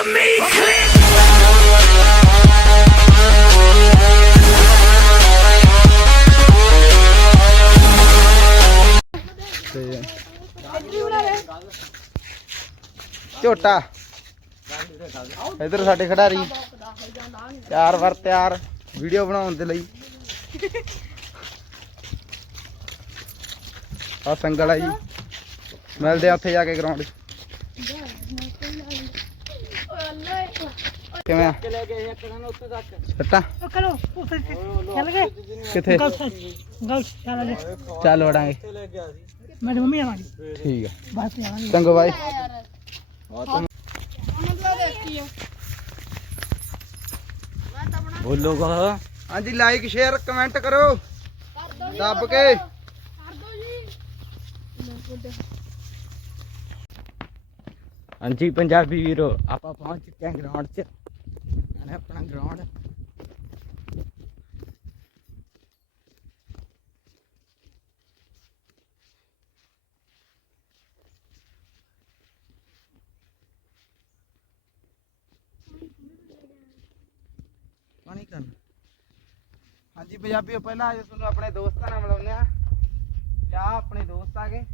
of me click. ਤੇ ਝੋਟਾ। ਇਧਰ ਸਾਡੇ ਖਿਡਾਰੀ। ਤਿਆਰ ਵਰ ਤਿਆਰ। ਵੀਡੀਓ ਬਣਾਉਣ ਦੇ ਲਈ। ਆ ਸੰਗਲ ਆ ਜੀ। ਮਿਲਦੇ ਆ ਉੱਥੇ ਜਾ ਕੇ ਗਰਾਊਂਡ 'ਚ। ਕਿਵੇਂ ਆ? ਚਲੇ ਗਏ ਇੱਕ ਦਿਨ ਉੱਥੇ ਤੱਕ। ਸੱਟਾ? ਕਰੋ ਉੱਥੇ ਚੱਲ ਗਏ। ਕਿੱਥੇ ਗਲ ਗਲ ਚੱਲ ਗਏ ਚੱਲ ਵੜਾਂਗੇ। ਚਲੇ ਗਿਆ ਸੀ? ਮੇਰੀ ਮੰਮੀ ਆਵਾਂਗੀ। ਠੀਕ ਆ। ਬਸ ਆਵਾਂਗੀ। ਚੰਗੋ ਬਾਈ ਬੋਲੋ ਕਾ ਹਾਂਜੀ ਲਾਈਕ ਸ਼ੇਅਰ ਕਮੈਂਟ ਕਰੋ। ਦੱਬ ਕੇ। ਹਾਂਜੀ ਪੰਜਾਬੀ ਵੀਰੋ ਆਪਾਂ ਪਹੁੰਚ ਚੁੱਕੇ ਹਾਂ ਗਰਾਊਂਡ 'ਚ। ਇਹ ਆਪਣਾ ਗਰਾਊਂਡ ਪਾਣੀ ਕਰਨ ਹਾਂਜੀ ਪੰਜਾਬੀਓ ਪਹਿਲਾਂ ਅੱਜ ਤੁਹਾਨੂੰ ਆਪਣੇ ਦੋਸਤਾਂ ਨਾਲ ਮਿਲਾਉਂਦੇ ਆ ਤੇ ਆਹ ਆਪਣੇ ਦੋਸਤ ਆ ਗਏ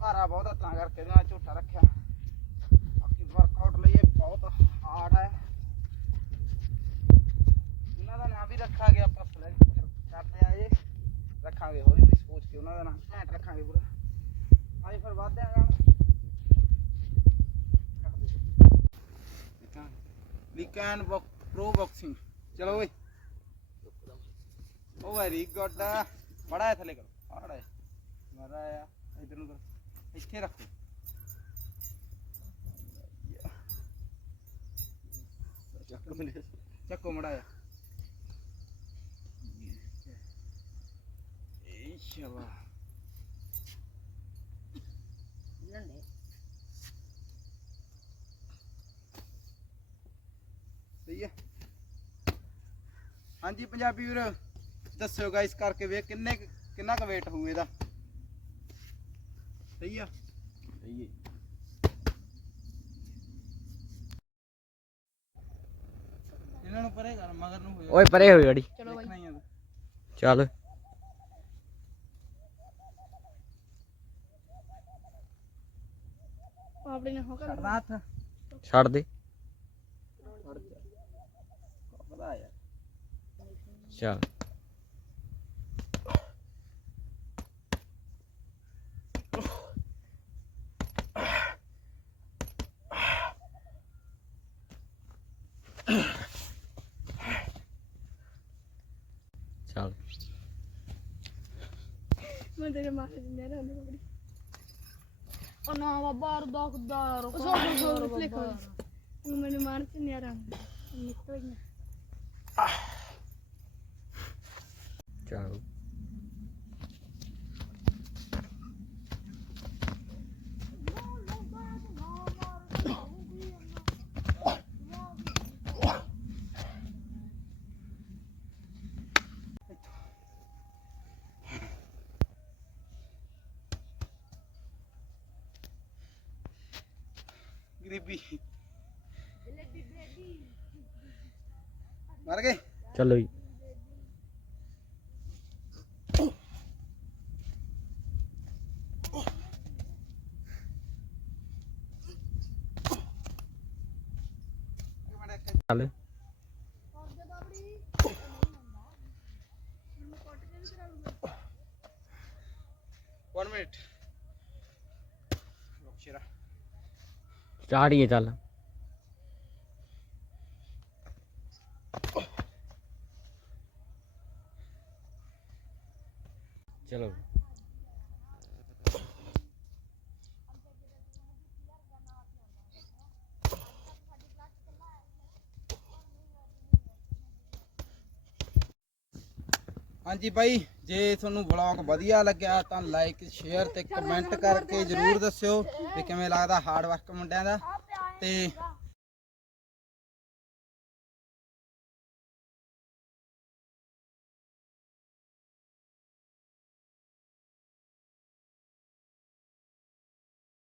ਭਾਰਾ ਬਹੁਤ ਆ ਤਾਂ ਕਰਕੇ ਇਹਦਾ ਨਾਂ ਝੋਟਾ ਰੱਖਿਆ ਬਾਕੀ ਵਰਕਆਊਟ ਲਈ ਇਹ ਬਹੁਤ ਹਾਰਡ ਹੈ ਉਹਨਾਂ ਦਾ ਨਾਂ ਵੀ ਰੱਖਾਂਗੇ ਆਪਾਂ ਸਿਲੈਕਟ ਕਰਦੇ ਆ ਇਹ ਰੱਖਾਂਗੇ ਹੌਲੀ ਹੌਲੀ ਸੋਚ ਕੇ ਉਹਨਾਂ ਦਾ ਨਾਂ ਘੈਂਟ ਰੱਖਾਂਗੇ ਪੂਰਾ ਅੱਜ ਫਿਰ ਵੱਧਦੇ ਆਂ ਵੀਕੈਂਡ ਪ੍ਰੋ ਬਾਕਸਿੰਗ ਚਲੋ ਓਏ ਓ ਵੈਰੀ ਗੁੱਡ ਬੜਾ ਹੈ ਥੱਲੇ ਕਰੋ ਆੜਾ ਹੈ ਮਾਰਾ ਆ ਇਧਰ ਨੂੰ ਕਰੋ ਇੱਥੇ ਰੱਖੋ ਚੱਕੋ ਮੜਾ ਆ ਇਹ ਸ਼ਾਬਾ ਸਹੀ ਹੈ। ਹਾਂਜੀ ਪੰਜਾਬੀ ਵੀਰ ਦੱਸਿਓ ਗਾਇਸ ਕਰਕੇ ਵੇ ਕਿੰਨੇ ਕਿੰਨਾ ਕੁ weight ਹੋਊ ਇਹਦਾ? ਸਹੀ ਆ? ਸਹੀ ਹੈ ਇਹਨਾਂ ਨੂੰ ਪਰੇ ਕਰ ਮਗਰ ਨੂੰ ਹੋ ਜਾ। ਓਏ ਪਰੇ ਹੋਈ ਗੜੀ। ਆ। ਚੱਲ। ਆਪਣੇ ਨੇ ਹੋ ਕਰ ਹੱਥ। ਛੱਡ ਦੇ। ਪਤਾ ਯਾਰ। ਚੱਲ। ચાલો Mandei uma minerando, Rodrigo. Oh não, a barra do Algodoro. Os outros vão replicar. O meu mar te nerando. Me clica. Tchau. ਗਰੀਬੀ ਮਰ ਗਏ ਚਲੋ ਜੀ ਚੱਲ One minute. ਰੁਕ ਚਾੜੀਏ ਚੱਲ। ਚਲੋ। ਹਾਂਜੀ ਬਾਈ, ਜੇ ਤੁਹਾਨੂੰ ਵਲੌਗ ਵਧੀਆ ਲੱਗਿਆ ਤਾਂ ਲਾਈਕ ਸ਼ੇਅਰ ਤੇ ਕਮੈਂਟ ਕਰਕੇ ਜਰੂਰ ਦੱਸਿਓ ਵੀ ਕਿਵੇਂ ਲੱਗਦਾ ਹਾਰਡ ਵਰਕ ਮੁੰਡਿਆਂ ਦਾ। ਤੇ